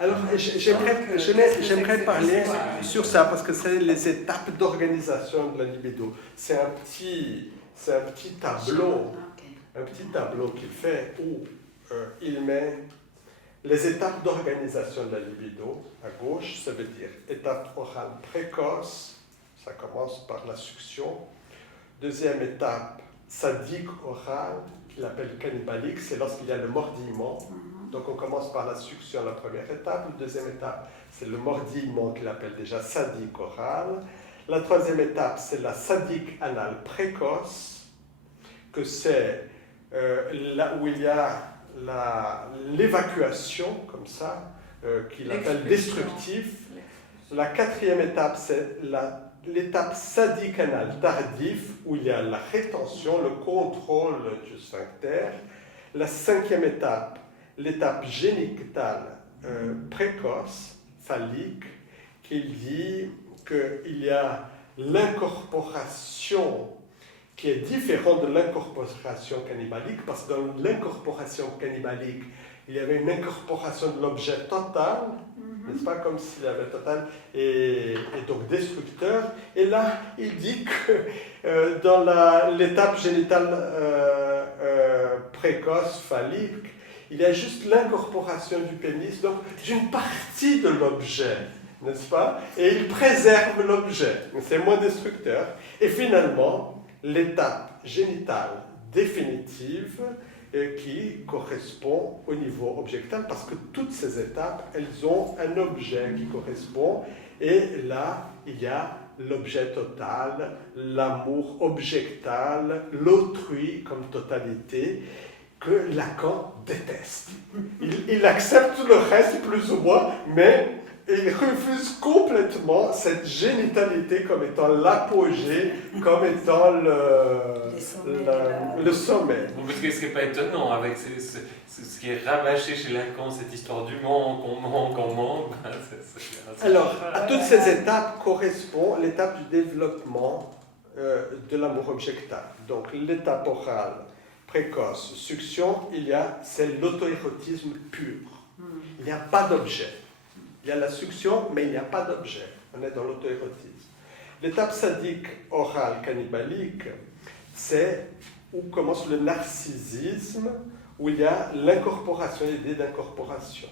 Alors, j'aimerais parler sur ça parce que c'est les étapes d'organisation de la libido. C'est un petit tableau, qu'il fait où il met les étapes d'organisation de la libido. À gauche, ça veut dire étape orale précoce, ça commence par la succion. Deuxième étape, sadique orale, qu'il appelle cannibalique, c'est lorsqu'il y a le mordillement. Donc on commence par la succion, la première étape. La deuxième étape, c'est le mordillement qu'il appelle déjà sadique oral. La troisième étape, c'est la sadique anale précoce, que c'est là où il y a l'évacuation, comme ça, qu'il appelle destructif. La quatrième étape, c'est l'étape sadique anale tardif, où il y a la rétention, le contrôle du sphincter. La cinquième étape, l'étape génitale précoce, phallique, qui dit qu'il y a l'incorporation qui est différente de l'incorporation cannibalique, parce que dans l'incorporation cannibalique, il y avait une incorporation de l'objet total, n'est-ce pas, comme s'il y avait total et donc destructeur. Et là, il dit que dans l'étape génitale précoce, phallique, il y a juste l'incorporation du pénis, donc d'une partie de l'objet, n'est-ce pas? Et il préserve l'objet, c'est moins destructeur. Et finalement, l'étape génitale définitive qui correspond au niveau objectal, parce que toutes ces étapes, elles ont un objet qui correspond, et là, il y a l'objet total, l'amour objectal, l'autrui comme totalité, que Lacan déteste. Il accepte le reste plus ou moins, mais il refuse complètement cette génitalité comme étant l'apogée, comme étant le sommet. Bon, parce que ce qui n'est pas étonnant, avec ce qui est rabâché chez Lacan, cette histoire du manque, on manque. Alors, à toutes ces étapes correspond l'étape du développement de l'amour objectal. Donc, l'étape orale, précoce, succion, c'est l'auto-érotisme pur. Il n'y a pas d'objet. Il y a la succion, mais il n'y a pas d'objet. On est dans l'auto-érotisme. L'étape sadique orale cannibalique, c'est où commence le narcissisme, où il y a l'incorporation, l'idée d'incorporation.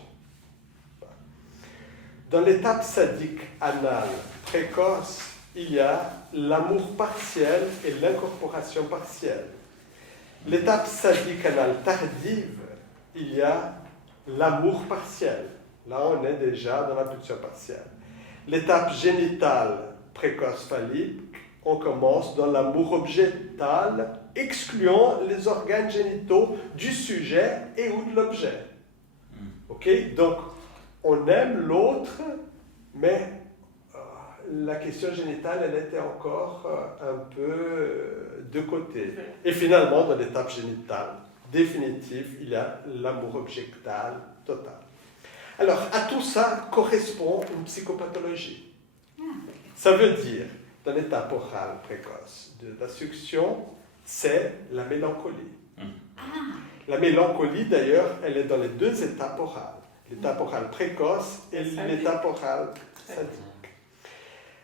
Dans l'étape sadique anale précoce, il y a l'amour partiel et l'incorporation partielle. L'étape sadique anale tardive, il y a l'amour partiel. Là, on est déjà dans la pulsion partielle. L'étape génitale précoce phallique, on commence dans l'amour objectal, excluant les organes génitaux du sujet et ou de l'objet. Ok? Donc, on aime l'autre, mais la question génitale, elle était encore un peu de côté. Et finalement, dans l'étape génitale définitive, il y a l'amour objectal total. Alors, à tout ça correspond une psychopathologie. Ça veut dire, dans l'étape orale précoce de la succion, c'est la mélancolie. La mélancolie, d'ailleurs, elle est dans les deux étapes orales. L'étape orale précoce et l'étape orale sadique.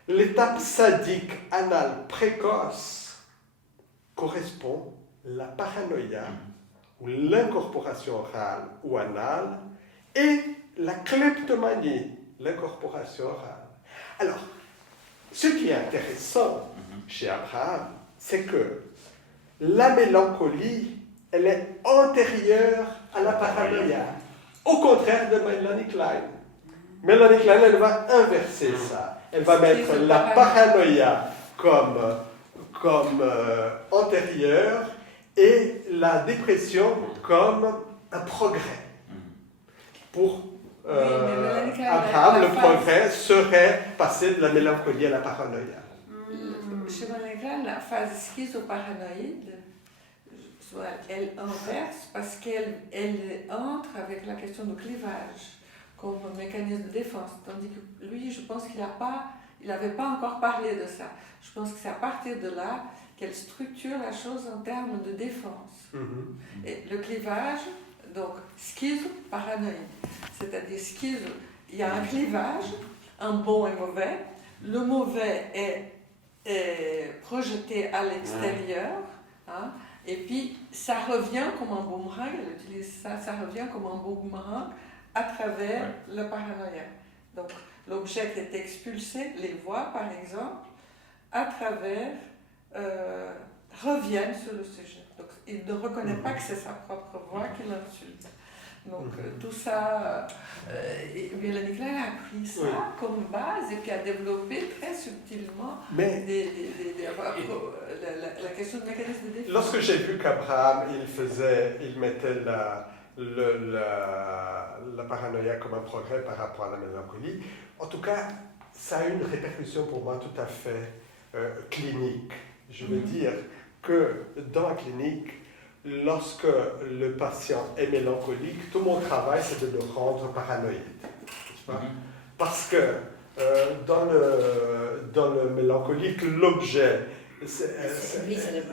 L'étape sadique anale précoce correspond à la paranoïa ou l'incorporation orale ou anale et la kleptomanie, l'incorporation orale. Alors, ce qui est intéressant chez Abraham, c'est que la mélancolie, elle est antérieure à la paranoïa. Au contraire de Melanie Klein. Melanie Klein, elle va inverser ça. Elle va mettre la paranoïa comme antérieure et la dépression comme un progrès. Pour Abraham, le progrès serait passer de la mélancolie à la paranoïa. Chez Melanie Klein, la phase schizoparanoïde, elle inverse parce qu'elle entre avec la question du clivage comme mécanisme de défense. Tandis que lui, je pense qu'il n'avait pas encore parlé de ça. Je pense que c'est à partir de là qu'elle structure la chose en termes de défense. Et le clivage, donc schizo-paranoïde, c'est-à-dire schizo, il y a un clivage, un bon et mauvais. Le mauvais est projeté à l'extérieur, hein, et puis ça revient comme un boomerang, elle utilise ça, ça revient comme un boomerang à travers le paranoïa. Donc l'objet qui est expulsé, les voix par exemple, à travers, reviennent sur le sujet. Donc il ne reconnaît pas que c'est sa propre voix qui l'insulte. Donc tout ça, Mélanie Klein a pris ça comme base et puis a développé très subtilement la question du mécanisme de défense. Lorsque j'ai vu qu'Abraham, il mettait la paranoïa comme un progrès par rapport à la mélancolie, en tout cas, ça a une répercussion pour moi tout à fait clinique. Je veux dire que dans la clinique, lorsque le patient est mélancolique, tout mon travail, c'est de le rendre paranoïde. Parce que dans le mélancolique, l'objet, c'est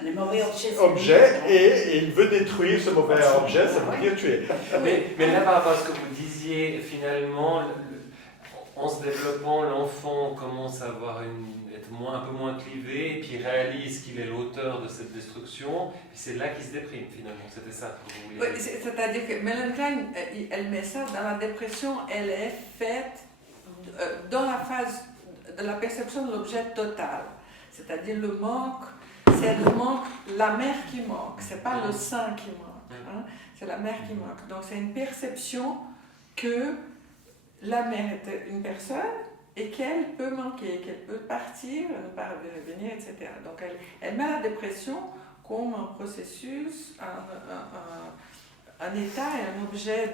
le mauvais objet et il veut détruire ce mauvais objet, ça veut dire tuer. Mais là, par rapport à ce que vous disiez, finalement, en se développant, l'enfant commence à être un peu moins clivé, et puis réalise qu'il est l'auteur de cette destruction, et c'est là qu'il se déprime finalement. C'était ça que vous vouliez dire. Oui, c'est-à-dire que Mélanie Klein, elle met ça dans la dépression, elle est faite dans la phase de la perception de l'objet total. C'est-à-dire le manque, c'est le manque, la mère qui manque, c'est pas le sein qui manque, hein, c'est la mère qui manque. Donc c'est une perception que la mère est une personne et qu'elle peut manquer, qu'elle peut partir, ne pas revenir, etc. Donc elle met la dépression comme un processus, un état et un objet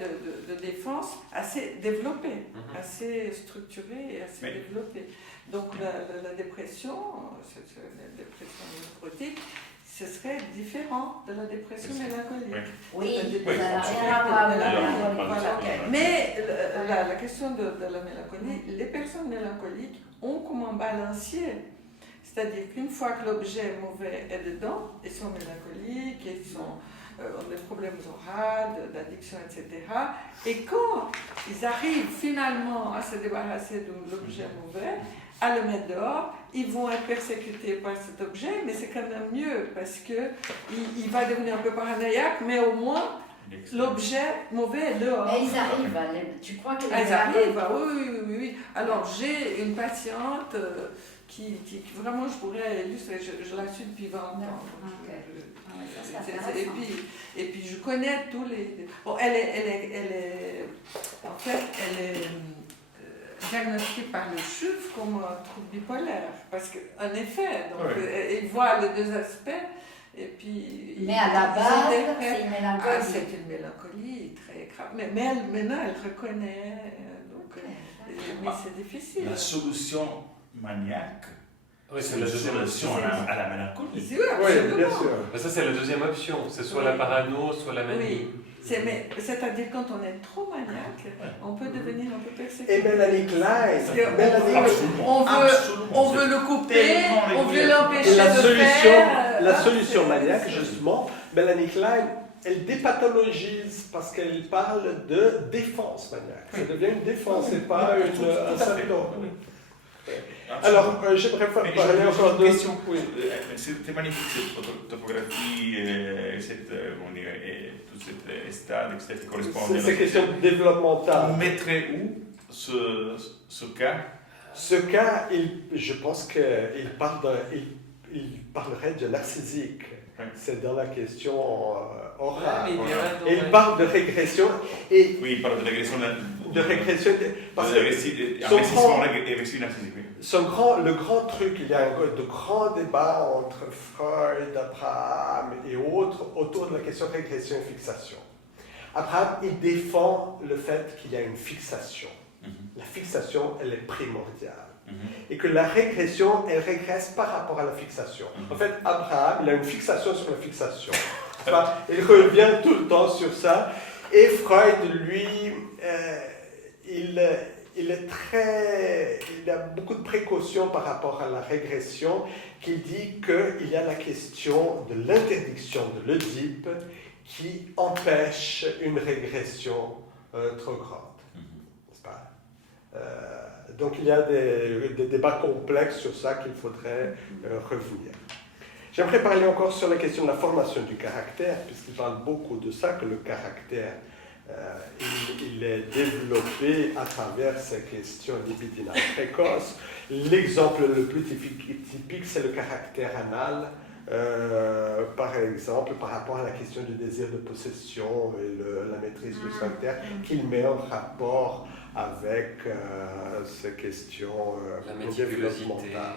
de défense assez développé, assez structuré et assez développé. Donc la dépression, la dépression névrotique, ce serait différent de la dépression mélancolique. Oui, mais la question de la mélancolie, les personnes mélancoliques ont comme un balancier. C'est-à-dire qu'une fois que l'objet mauvais est dedans, ils sont mélancoliques, ils ont des problèmes oraux, d'addiction, etc. Et quand ils arrivent finalement à se débarrasser de l'objet mauvais, à le mettre dehors, ils vont être persécutés par cet objet, mais c'est quand même mieux parce qu'il va devenir un peu paranoïaque, mais au moins l'objet mauvais est dehors. Mais ils arrivent, tu crois qu'ils arrivent? Oui. Alors j'ai une patiente qui vraiment je pourrais illustrer, je la suis depuis 20 ans. Et puis je connais tous les... Bon, elle est diagnostiquée par le CHUV comme un trouble bipolaire, parce qu'en effet, donc, il voit les deux aspects, et puis... Mais à la base, c'est une mélancolie. C'est une mélancolie très grave, mais maintenant elle reconnaît, donc, mais c'est difficile. La solution maniaque, c'est la deuxième option à la mélancolie. Oui, bien sûr. Ça, c'est la deuxième option, c'est soit la parano, soit la manie. Oui. C'est-à-dire quand on est trop maniaque, on peut devenir un peu persécuté. Et Mélanie Klein, on veut le couper, on veut l'empêcher de faire. La solution maniaque, justement, Mélanie Klein, elle dépathologise parce qu'elle parle de défense maniaque. Ça devient une défense, c'est pas un symptôme. Alors, j'aimerais parler encore de... question. C'était magnifique cette topographie, tout cet stade, etc. qui correspond à ces questions développementales. On mettrait où ce cas? Ce cas, je pense qu'il parlerait de narcissique. C'est dans la question orale. Et il parle de régression. Oui, il parle de régression. Parce que le grand truc, il y a de grands débats entre Freud, Abraham et autres autour de la question régression et fixation. Abraham, il défend le fait qu'il y a une fixation. La fixation, elle est primordiale. Et que la régression, elle régresse par rapport à la fixation. En fait, Abraham, il a une fixation sur la fixation. Il revient tout le temps sur ça. Et Freud, lui, il a beaucoup de précautions par rapport à la régression, qui dit qu'il y a la question de l'interdiction de l'Oedipe qui empêche une régression trop grande. N'est-ce pas? Donc il y a des débats complexes sur ça qu'il faudrait revenir. J'aimerais parler encore sur la question de la formation du caractère, puisqu'il parle beaucoup de ça, que le caractère, il est développé à travers ces questions libidinales précoces. L'exemple le plus typique, c'est le caractère anal, par exemple, par rapport à la question du désir de possession et la maîtrise du sphincter, qu'il met en rapport avec ces questions la méticulosité. développementales.